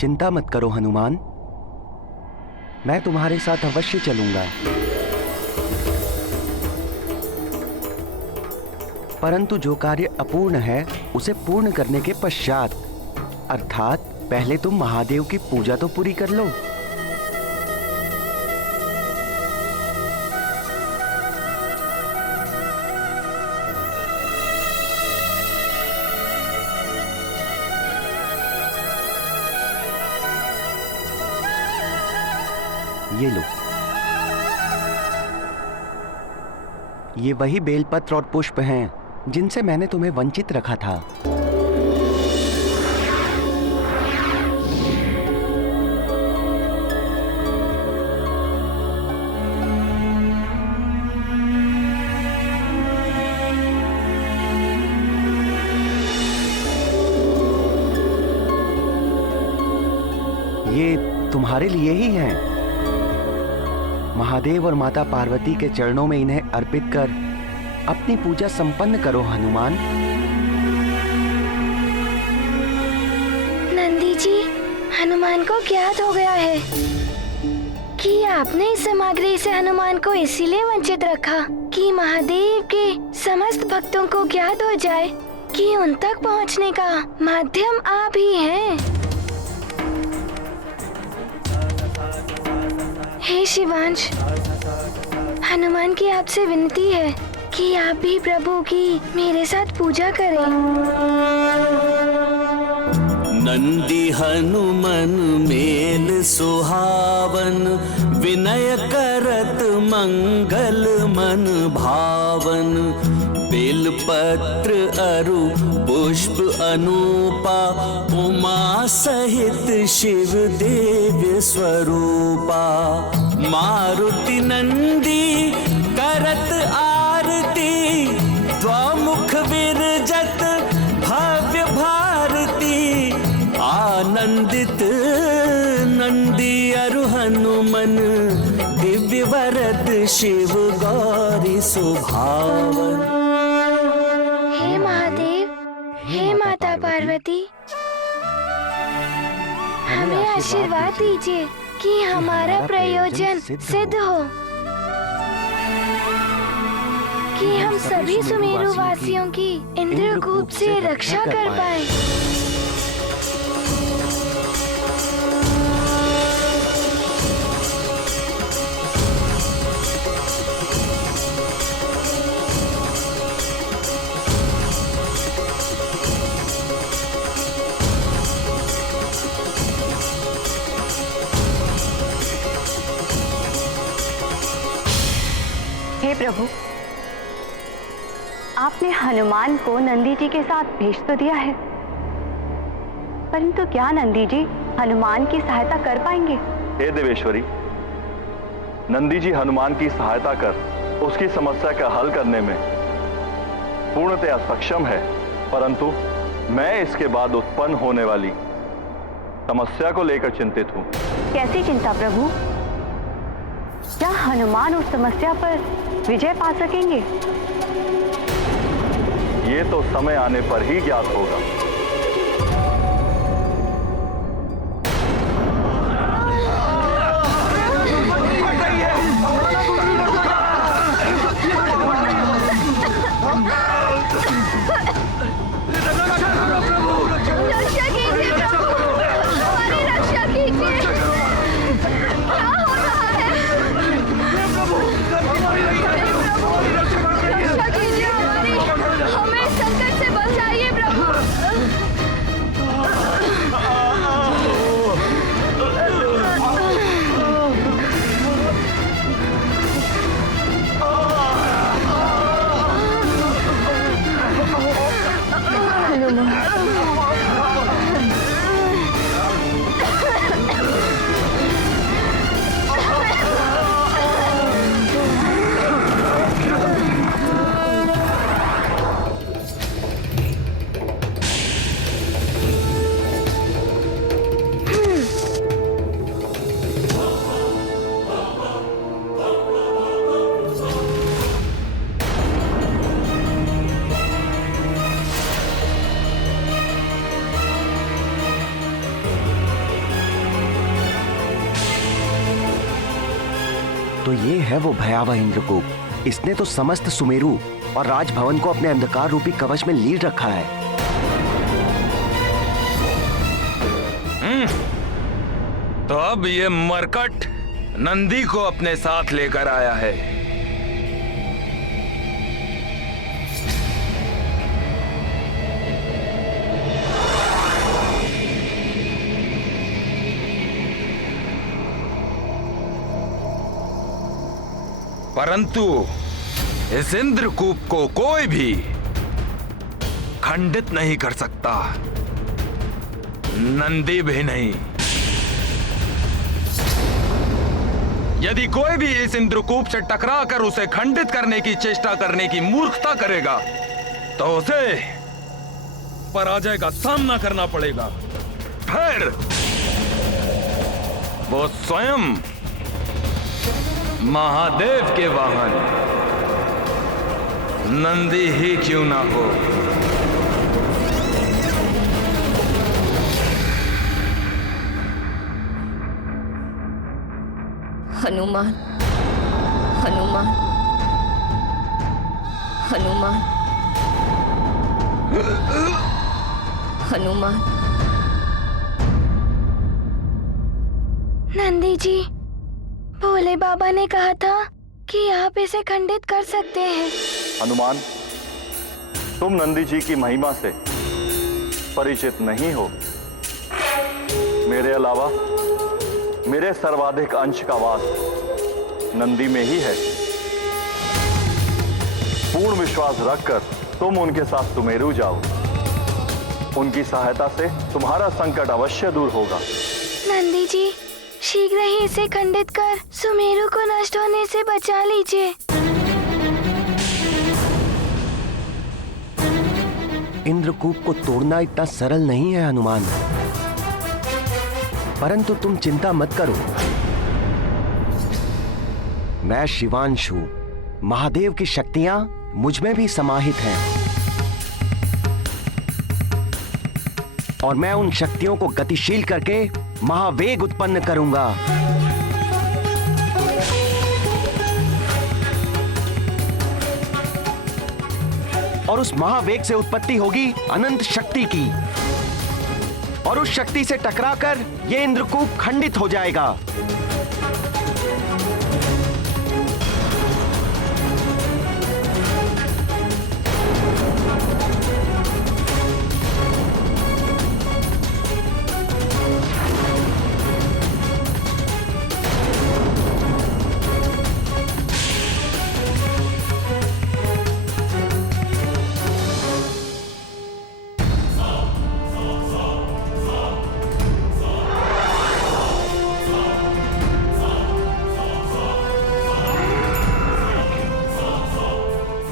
चिंता मत करो हनुमान, मैं तुम्हारे साथ अवश्य चलूंगा। परंतु जो कार्य अपूर्ण है उसे पूर्ण करने के पश्चात, अर्थात पहले तुम महादेव की पूजा तो पूरी कर लो। ये लो, ये वही बेलपत्र और पुष्प हैं जिनसे मैंने तुम्हें वंचित रखा था। ये तुम्हारे लिए ही हैं। महादेव और माता पार्वती के चरणों में इन्हें अर्पित कर अपनी पूजा संपन्न करो हनुमान। नंदी जी, हनुमान को ज्ञात हो गया है कि आपने इस सामग्री से हनुमान को इसीलिए वंचित रखा कि महादेव के समस्त भक्तों को ज्ञात हो जाए कि उन तक पहुंचने का माध्यम आप ही हैं। हे शिवांश, हनुमान की आपसे विनती है कि आप भी प्रभु की मेरे साथ पूजा करें। नंदी हनुमन मेल सुहावन, विनय करत मंगल मन भावन। बेलपत्र अरु पुष्प अनूपा, उमा सहित शिव देव्य स्वरूपा। मारुति नंदी करत आरती, द्वामुख विरजत भव्य भारती। आनंदित नंदी अरु हनुमन, दिव्य वरद शिव गौरी सुभावन। हे महादेव, हे माता पार्वती, हमें आशीर्वाद दीजिए कि हमारा प्रयोजन सिद्ध हो, कि हम सभी सुमेरु वासियों की इंद्रकूप से रक्षा कर पाएं। हे प्रभु, आपने हनुमान को नंदी जी के साथ भेज तो दिया है, परंतु क्या नंदी जी हनुमान की सहायता कर पाएंगे? हे देवेश्वरी, नंदी जी हनुमान की सहायता कर उसकी समस्या का हल करने में पूर्णतया सक्षम है, परंतु मैं इसके बाद उत्पन्न होने वाली समस्या को लेकर चिंतित हूँ। कैसी चिंता प्रभु? क्या हनुमान उस समस्या पर विजय पा सकेंगे? ये तो समय आने पर ही ज्ञात होगा। रक्षा कीजिए प्रभु, हमारी रक्षा कीजिए। क्या हो रहा है? रक्षा कीजिए हमारी, हमें संकट से बचाइए प्रभु। तो ये है वो भयावह इंद्रकूप। इसने तो समस्त सुमेरु और राजभवन को अपने अंधकार रूपी कवच में लीड रखा है। तो अब ये मरकट नंदी को अपने साथ लेकर आया है। परंतु इस इंद्रकूप को कोई भी खंडित नहीं कर सकता, नंदी भी नहीं। यदि कोई भी इस इंद्रकूप से टकराकर उसे खंडित करने की चेष्टा करने की मूर्खता करेगा तो उसे पराजय का सामना करना पड़ेगा। फिर वो स्वयं महादेव के वाहन नंदी ही क्यों ना हो। हनुमान, हनुमान, हनुमान, हनुमान। नंदी जी, भोले बाबा ने कहा था कि आप इसे खंडित कर सकते हैं। हनुमान, तुम नंदी जी की महिमा से परिचित नहीं हो। मेरे अलावा मेरे सर्वाधिक अंश का वास नंदी में ही है। पूर्ण विश्वास रखकर तुम उनके साथ सुमेरु जाओ। उनकी सहायता से तुम्हारा संकट अवश्य दूर होगा। नंदी जी, शीघ्र ही इसे खंडित कर सुमेरु को नष्ट होने से बचा लीजिए। इंद्रकूप को तोड़ना इतना सरल नहीं है हनुमान, परंतु तुम चिंता मत करो। मैं शिवांशु, महादेव की शक्तियां मुझ में भी समाहित हैं और मैं उन शक्तियों को गतिशील करके महावेग उत्पन्न करूंगा। और उस महावेग से उत्पत्ति होगी अनंत शक्ति की, और उस शक्ति से टकराकर ये इंद्रकूप खंडित हो जाएगा।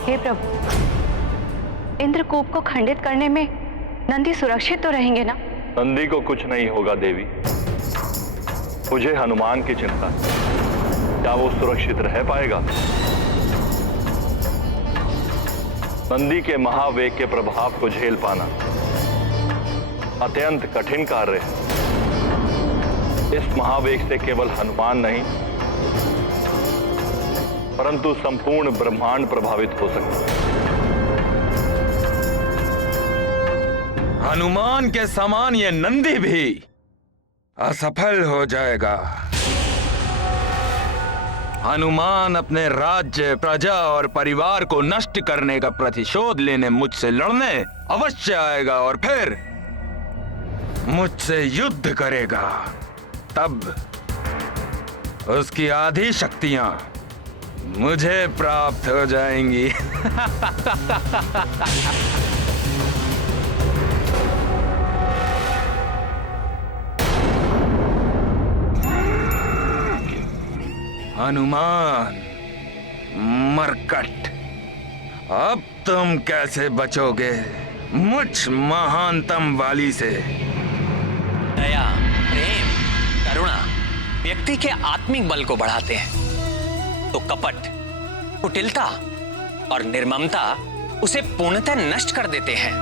हे प्रभु, इंद्रकूप को खंडित करने में नंदी सुरक्षित तो रहेंगे ना? नंदी को कुछ नहीं होगा देवी। मुझे हनुमान की चिंता है। क्या वो सुरक्षित रह पाएगा? नंदी के महावेग के प्रभाव को झेल पाना अत्यंत कठिन कार्य है। इस महावेग से केवल हनुमान नहीं परंतु संपूर्ण ब्रह्मांड प्रभावित हो सकता है। हनुमान के समान ये नंदी भी असफल हो जाएगा। हनुमान अपने राज्य, प्रजा और परिवार को नष्ट करने का प्रतिशोध लेने मुझसे लड़ने अवश्य आएगा और फिर मुझसे युद्ध करेगा। तब उसकी आधी शक्तियां मुझे प्राप्त हो जाएंगी। हनुमान, मरकट, अब तुम कैसे बचोगे मुझ महानतम वाली से? दया, प्रेम, करुणा व्यक्ति के आत्मिक बल को बढ़ाते हैं, तो कपट, कुटिलता और निर्ममता उसे पूर्णतः नष्ट कर देते हैं।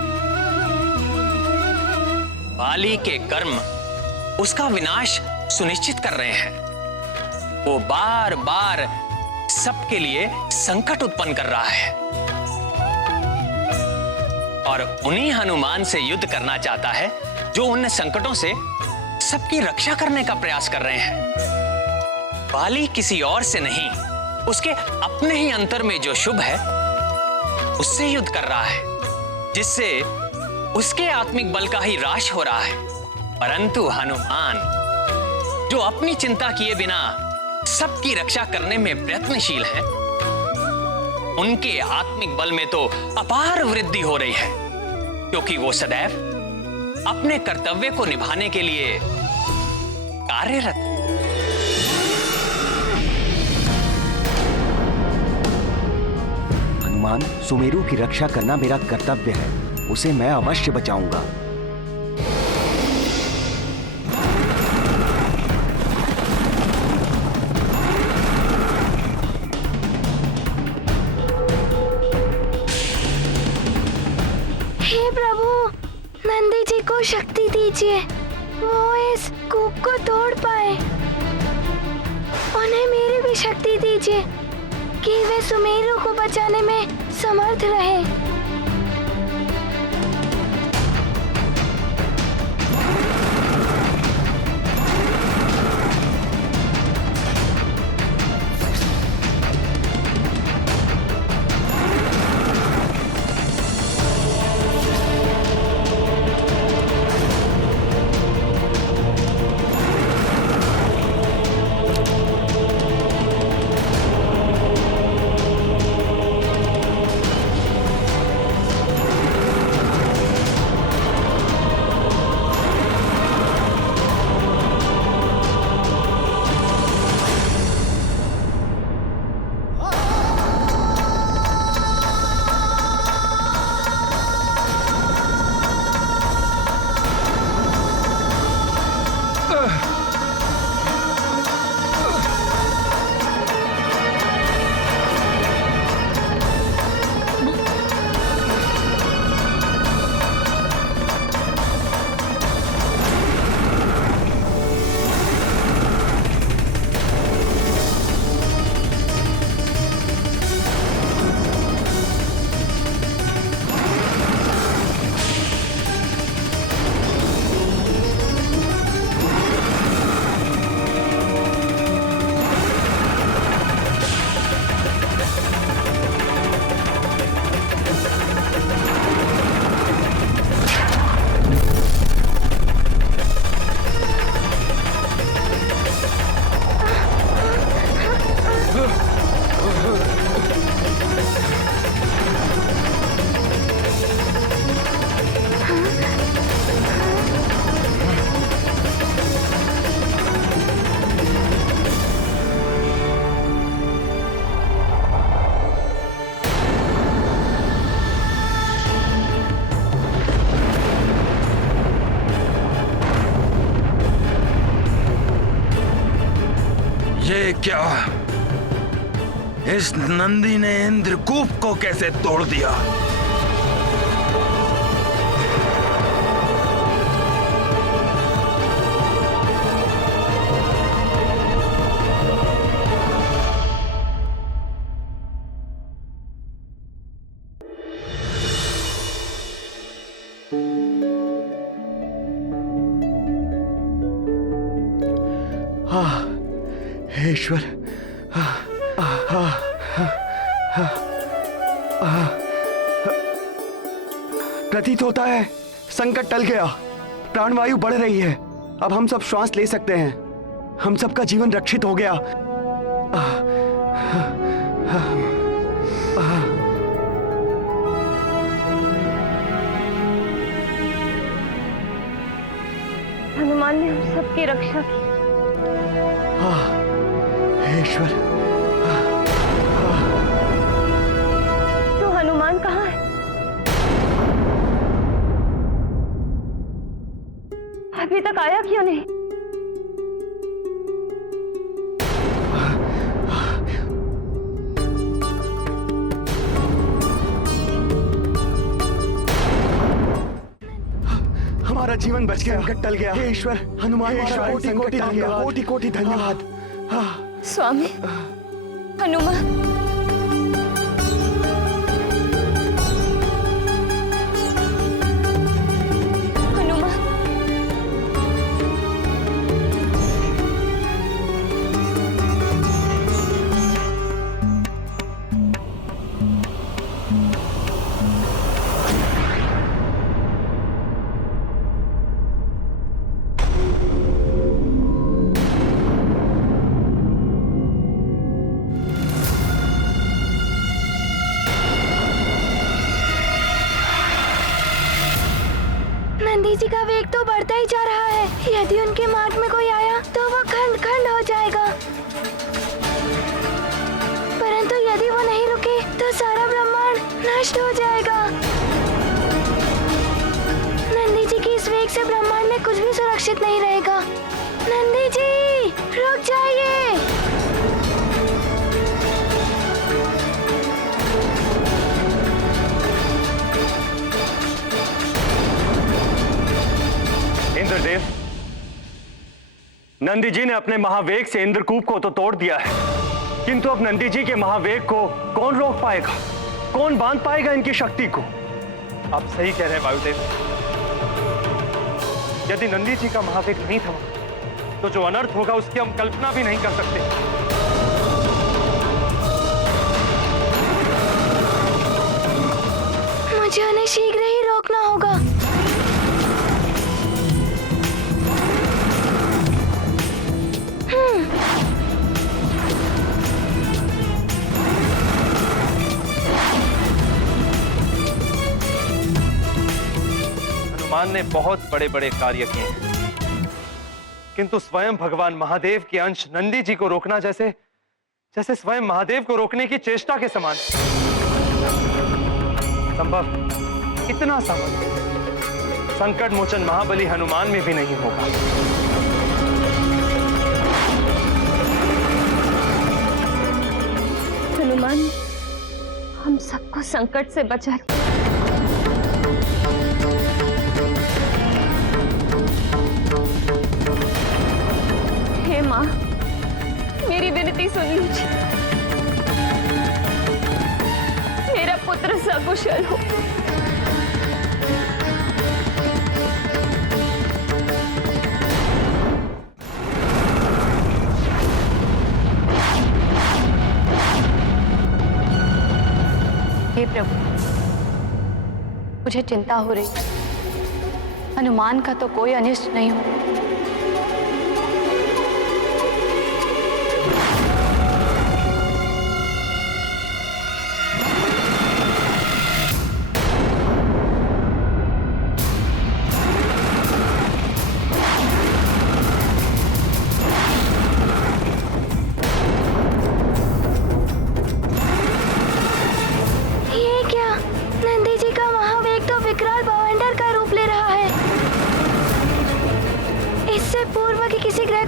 बाली के कर्म उसका विनाश सुनिश्चित कर रहे हैं। वो बार बार सबके लिए संकट उत्पन्न कर रहा है और उन्हीं हनुमान से युद्ध करना चाहता है जो उन संकटों से सबकी रक्षा करने का प्रयास कर रहे हैं। बाली किसी और से नहीं, उसके अपने ही अंतर में जो शुभ है उससे युद्ध कर रहा है, जिससे उसके आत्मिक बल का ही ह्रास हो रहा है। परंतु हनुमान जो अपनी चिंता किए बिना सबकी रक्षा करने में प्रयत्नशील है, उनके आत्मिक बल में तो अपार वृद्धि हो रही है, क्योंकि वो सदैव अपने कर्तव्य को निभाने के लिए कार्यरत। हनुमान, सुमेरु की रक्षा करना मेरा कर्तव्य है, उसे मैं अवश्य बचाऊंगा। हे प्रभु, नंदी जी को शक्ति दीजिए, वो इस कूप को तोड़ पाए। उन्हें मेरी भी शक्ति दीजिए कि वे सुमेरु को बचाने में समर्थ रहे। ये क्या? इस नंदी ने इंद्रकूप को कैसे तोड़ दिया? हे ईश्वर, प्रतीत होता है संकट टल गया, प्राणवायु बढ़ रही है, अब हम सब श्वास ले सकते हैं, हम सबका जीवन रक्षित हो गया। हनुमान ने हम सबकी रक्षा की। हे ईश्वर, तो हनुमान कहाँ है? अभी तक आया क्यों नहीं? हमारा जीवन बच गया, संकट टल गया। हे ईश्वर, हनुमान कोटि कोटि धन्यवाद, कोटि कोटि धन्यवाद। स्वामी हनुमान। नंदी जी का वेग तो बढ़ता ही जा रहा है। यदि उनके मार्ग में कोई आया तो वो खंड खंड हो जाएगा, परंतु यदि वो नहीं रुके तो सारा ब्रह्मांड नष्ट हो जाएगा। नंदी जी की इस वेग से ब्रह्मांड में कुछ भी सुरक्षित नहीं रहेगा। नंदी जी रुक जाइए। इंद्रदेव, नंदी जी ने अपने महावेग से इंद्रकूप को तो तोड़ दिया है, किंतु अब नंदी जी के महावेग को कौन रोक पाएगा, कौन बांध पाएगा इनकी शक्ति को? आप सही कह रहे हैं वायुदेव। यदि नंदी जी का महावेग नहीं थमा तो जो अनर्थ होगा उसकी हम कल्पना भी नहीं कर सकते। मुझे उन्हें शीघ्र ही रोकना होगा। हनुमान ने बहुत बड़े बड़े कार्य किए हैं, किंतु स्वयं भगवान महादेव के अंश नंदी जी को रोकना जैसे जैसे स्वयं महादेव को रोकने की चेष्टा के समान। संभव इतना सामर्थ्य संकट मोचन महाबली हनुमान में भी नहीं होगा। हनुमान हम सबको संकट से बचा। हे माँ, मेरी विनती सुन लीजिए। मेरा पुत्र सकुशल हो। हे प्रभु, मुझे चिंता हो रही। हनुमान का तो कोई अनिष्ट नहीं हो।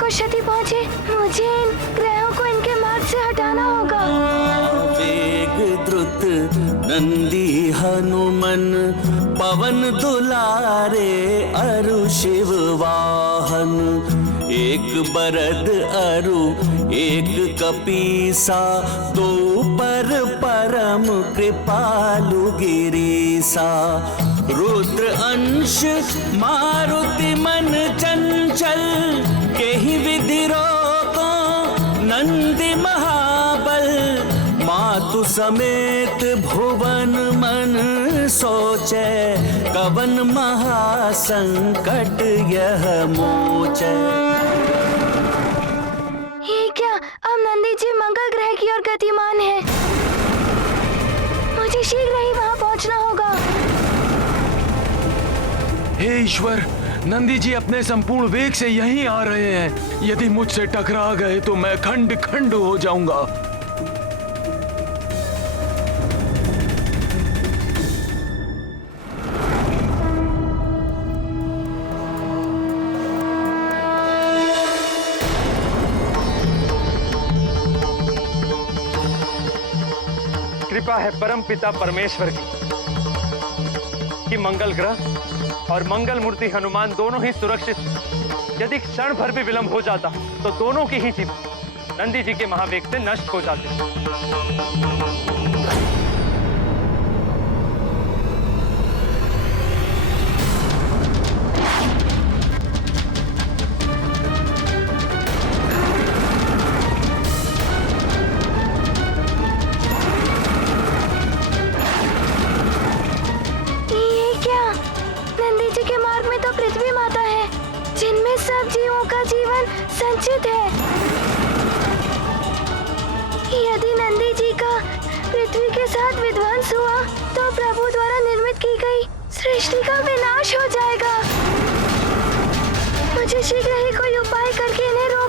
क्षति पहुंचे, मुझे इन ग्रहों को इनके मार्ग से हटाना होगा। वेग द्रुत नंदी हनुमन, पवन दुलारे अरु शिव वाहन। एक बरद अरु एक कपीसा, दो पर परम कृपालु गिरीसा। रुद्र अंश मारुति मन चंचल, केहि विधि रोको नंदी महाबल। मातु समेत भुवन मन सोचे, कवन महासंकट यह मोचे। ये क्या, अब नंदी जी मंगल ग्रह की ओर गतिमान है। मुझे शीघ्र ही वहां पहुंचना होगा। हे ईश्वर, नंदी जी अपने संपूर्ण वेग से यहीं आ रहे हैं। यदि मुझसे टकरा गए तो मैं खंड खंड हो जाऊंगा। कृपा है परम पिता परमेश्वर की कि मंगल ग्रह और मंगल मूर्ति हनुमान दोनों ही सुरक्षित। यदि क्षण भर भी विलंब हो जाता तो दोनों की ही जीवन नंदी जी के महावेग से नष्ट हो जाते हैं। ये क्या? नंदी जी के मार्ग में तो पृथ्वी माता है, जिनमें सब जीवों का जीवन संचित है। यदि नंदी जी का पृथ्वी के साथ विध्वंस हुआ तो प्रभु द्वारा निर्मित की गई सृष्टि का विनाश हो जाएगा। मुझे शीघ्र ही कोई उपाय करके इन्हें रोक